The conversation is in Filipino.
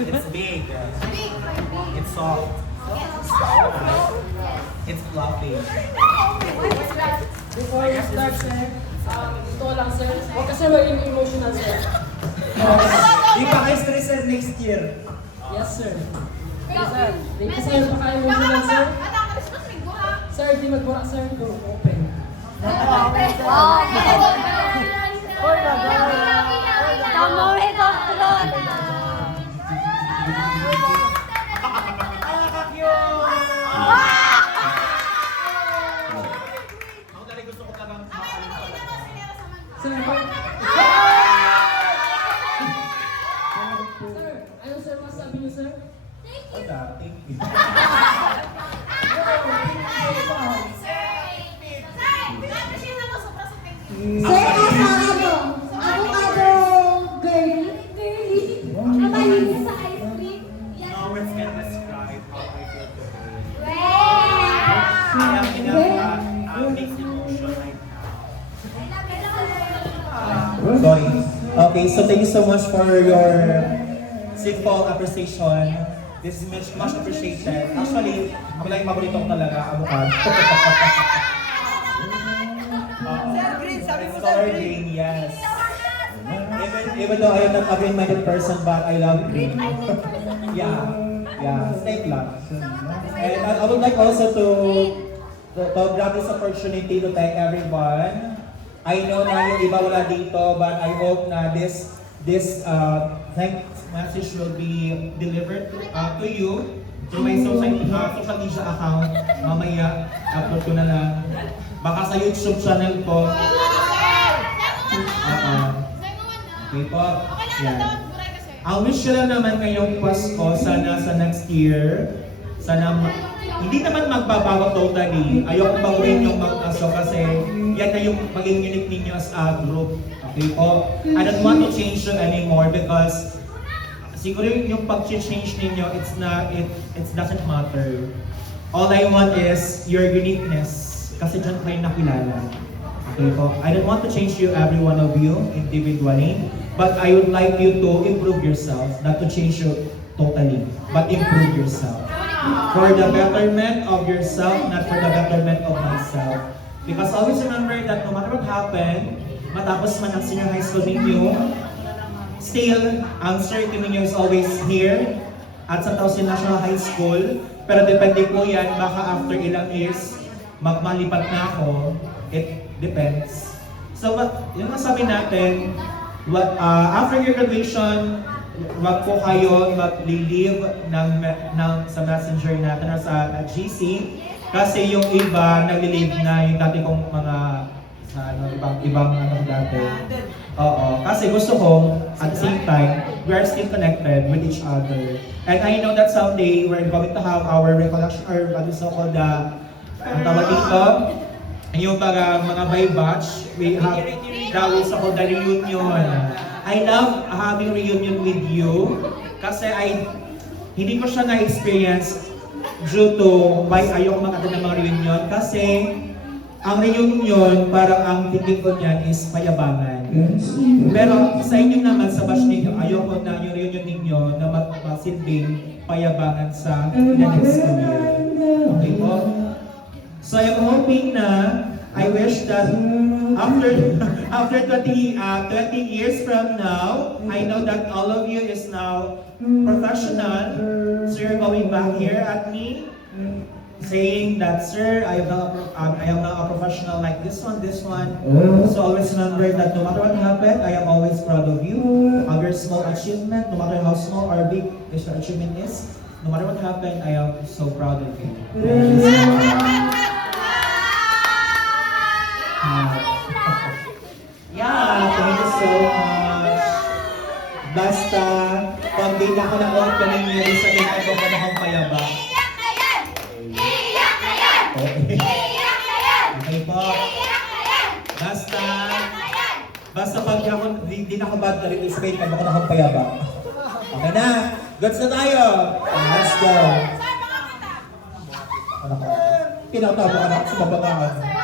It's big. It's soft. It's fluffy. Before you start, sir, ito lang, sir. Huwag kasi maging emotional, sir. Di pa kayo stress sir next year. Yes, sir. Yes, sir. Di kasi paka-emotional, sir. Sir, di magbura, sir. Go, open. Ako talaga gusto ko talagang Sir, sir, ano sir masabi niyo, sir? thank you. Sir, avocado girly. Girly. Malinis sa ice cream. Yan. No words can describe how I feel today. Wow. I am in a mixed emotion right now. Sorry. Okay, so thank you so much for your simple appreciation. This is much appreciated. Actually, ako lang yung paborito ko talaga, avocado. Sir Green, sabi mo It's Sir color Green. green, yes. Even though I am not a green-minded person, but I love green. Yeah, same lang. And I would like also to grab this opportunity to thank everyone. I know na yung iba wala dito, but I hope na this thank message will be delivered to you through my social media account. Mamaya, upload ko na lang. Baka sa YouTube channel ko. Okay po. Yan. Ang wish ko lang naman ngayong Pasko, sana sa next year, sana hindi naman magbabago totally. Ayoko baguhin yung mag-aso kasi yan na yung maging unique ninyo as a group. Okay po? I don't want to change you anymore because siguro yung pag-change ninyo, it doesn't matter. All I want is your uniqueness kasi dyan kayo nakilala. Okay po? I don't want to change you, every one of you, individually, but I would like you to improve yourself, not to change you totally, but improve yourself. For the betterment of yourself, not for the betterment of myself. Because always remember that no matter what happened, matapos man ang senior high school ninyo, still, ang circle ninyo is always here at Santa Jose National High School. Pero depende po yan, baka after ilang years, malipat na ako. It depends. So, yung nasabi natin, after your graduation, wag po kayo mag-leave sa messenger natin or sa GC kasi yung iba nag-leave na yung dati kong mga ibang dati. Oo, kasi gusto ko at the same time we are still connected with each other. And I know that someday we're going to have our recollection or what is so-called ang tawag dito, yung mga by batch, we have so-called the reunion. I love having reunion with you kasi hindi ko siya na-experience due to why ayoko mag-attend ng mga reunion kasi ang reunion parang ang thinking ko niyan is payabangan. Pero sa inyo naman sa batch ninyo, ayoko na yung reunion ninyo na magsilbing payabangan sa next year. Okay po? So I'm hoping na I wish that after 20 years from now, I know that all of you is now professional. So you're going back here at me, saying that, sir, I am not a professional like this one. So always remember that no matter what happened, I am always proud of you. Of your small achievement, no matter how small or big your achievement is, no matter what happened, I am so proud of you. Yeah, thank you so much. Basta, pag di na ako na-opening nyo, sabihin ko na akong payaba. Okay po. Basta pag di na ako bad na rin, sabihin ko na akong payaba. Okay na, goods na tayo. Let's go. Pinakatawa ka na sa babangaan.